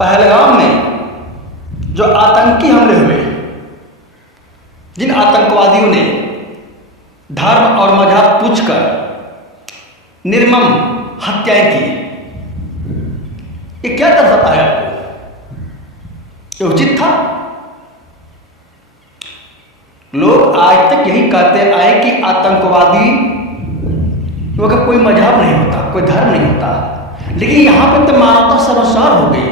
पहलगाम में जो आतंकी हमले हुए, जिन आतंकवादियों ने धर्म और मजहब पूछकर निर्मम हत्याएं की, ये क्या दर्शाता है आपको? ये उचित था? लोग आज तक यही कहते आए कि आतंकवादी का कोई मजहब नहीं होता, कोई धर्म नहीं होता, लेकिन यहां पर तो मानवता सर्वसार हो गई।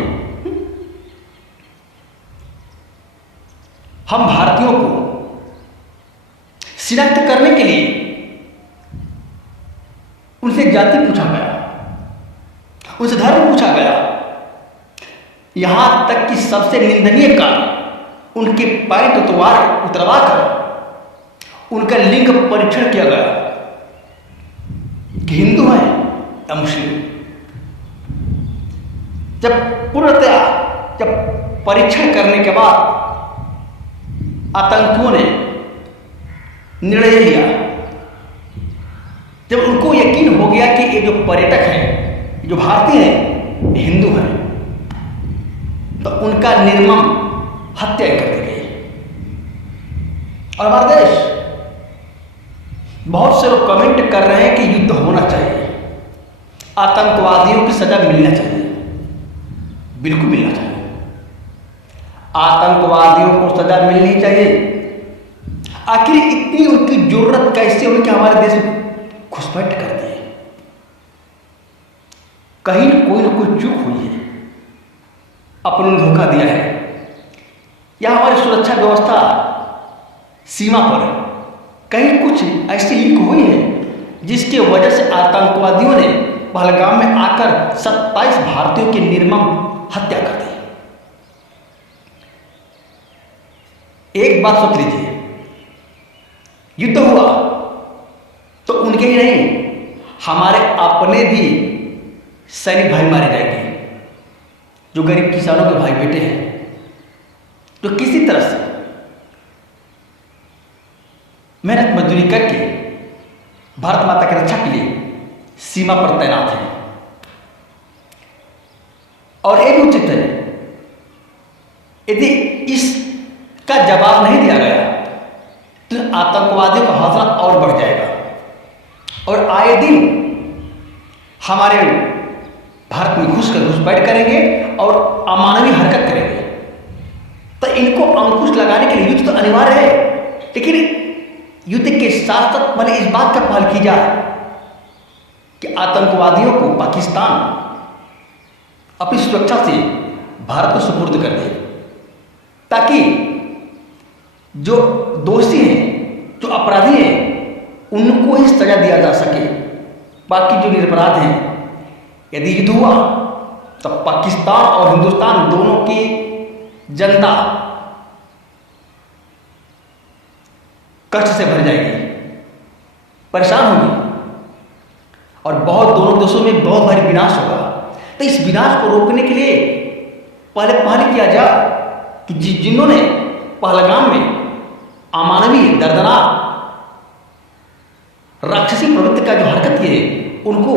हम भारतीयों को शिनाख्त करने के लिए उनसे जाति पूछा गया, उनसे धर्म पूछा गया, यहां तक कि सबसे निंदनीय कार्य उनके पैंट उतरवा कर उनका लिंग परीक्षण किया गया कि हिंदू है या मुस्लिम। जब पूर्णतया जब परीक्षण करने के बाद आतंकियों ने निर्णय लिया, जब उनको यकीन हो गया कि ये जो पर्यटक हैं, जो भारतीय हैं, हिंदू हैं, तो उनका निर्मम हत्या कर दी गई। और हमारा देश, बहुत से लोग कमेंट कर रहे हैं कि युद्ध होना चाहिए, आतंकवादियों की सजा मिलना चाहिए। बिल्कुल मिलना चाहिए, आतंकवादियों को सजा मिलनी चाहिए। आखिर इतनी उनकी जरूरत कैसे हुई कि हमारे देश में घुसपैठ कर दी? कहीं कोई ना कोई चूक हुई है, अपनों ने धोखा दिया है, या हमारी सुरक्षा व्यवस्था सीमा पर कहीं कुछ ऐसी लीक हुई है जिसके वजह से आतंकवादियों ने पहलगाम में आकर 27 भारतीयों की निर्मम हत्या कर दी। एक बात सोच लीजिए, युद्ध हुआ तो उनके ही नहीं, हमारे अपने भी सैनिक भाई मारे जाएंगे, जो गरीब किसानों के भाई बेटे हैं, जो किसी तरह से मेहनत मजदूरी करके भारत माता की रक्षा के लिए सीमा पर तैनात हैं। और एक उचित है, यदि इसका जवाब नहीं दिया गया तो आतंकवादियों का हौसला और बढ़ जाएगा और आए दिन हमारे भारत में घुसपैठ करेंगे और अमानवीय हरकत करेंगे। तो इनको अंकुश लगाने के लिए युद्ध तो अनिवार्य है, लेकिन युद्ध के साथ साथ मैंने इस बात का पहल की जाए कि आतंकवादियों को पाकिस्तान अपनी सुरक्षा से भारत को सुपुर्द कर दे, ताकि जो दोषी हैं, जो अपराधी हैं, उनको ही सजा दिया जा सके। बाकी जो निरपराध हैं, यदि युद्ध हुआ तो पाकिस्तान और हिंदुस्तान दोनों की जनता कष्ट से भर जाएगी, परेशान होगी और दोनों देशों में बहुत भारी विनाश होगा। तो इस विनाश को रोकने के लिए पहले किया जाए कि जिन्होंने पहलगाम में अमानवीय दर्दनाक राक्षसी प्रवृत्ति का जो हरकत की है, उनको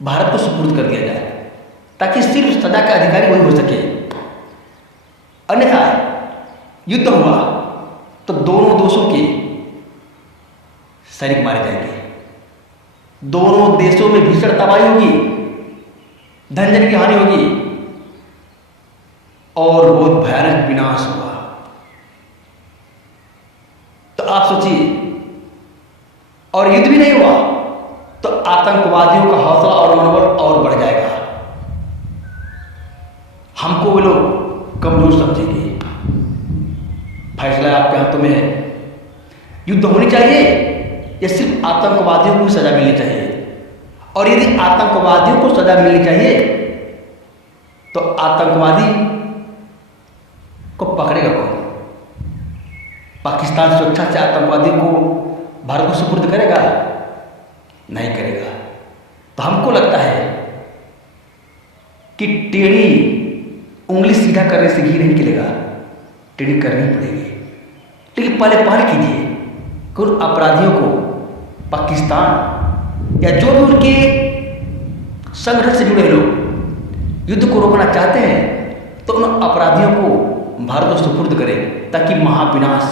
भारत को सुपुर्द कर दिया जाए, ताकि सिर्फ सजा का अधिकारी वही हो सके। अन्यथा युद्ध हुआ तो दोनों देशों के सैनिक मारे जाएंगे, दोनों देशों में भीषण तबाही होगी, धन जन की हानि होगी और बहुत भयानक विनाश होगा। तो आप सोचिए, और युद्ध भी नहीं हुआ तो आतंकवादियों का हौसला और मनोबल और बढ़ जाएगा, हमको वो लोग कमजोर समझेंगे। फैसला आपके हाथों में है, युद्ध होनी चाहिए या सिर्फ आतंकवादियों को सजा मिलनी चाहिए? और यदि आतंकवादियों को सजा मिलनी चाहिए तो आतंकवादी को पकड़ेगा कौन? पाकिस्तान सुरक्षा से आतंकवादी को भारत को सुपुर्द करेगा? नहीं करेगा। तो हमको लगता है कि टेढ़ी उंगली सीधा करने से घी नहीं खिलेगा, टेढ़ी करनी पड़ेगी। लेकिन पहले कीजिए कि उन अपराधियों को पाकिस्तान या जो भी उनके संगठन से जुड़े लोग युद्ध को रोकना चाहते हैं तो उन अपराधियों को भारत को सुपुर्द करें ताकि महाविनाश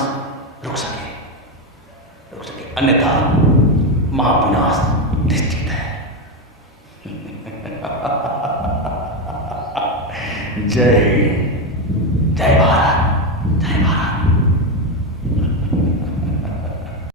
रुक सके, अन्यथा महाविनाश निश्चित है। जय हिंद, जय भारत।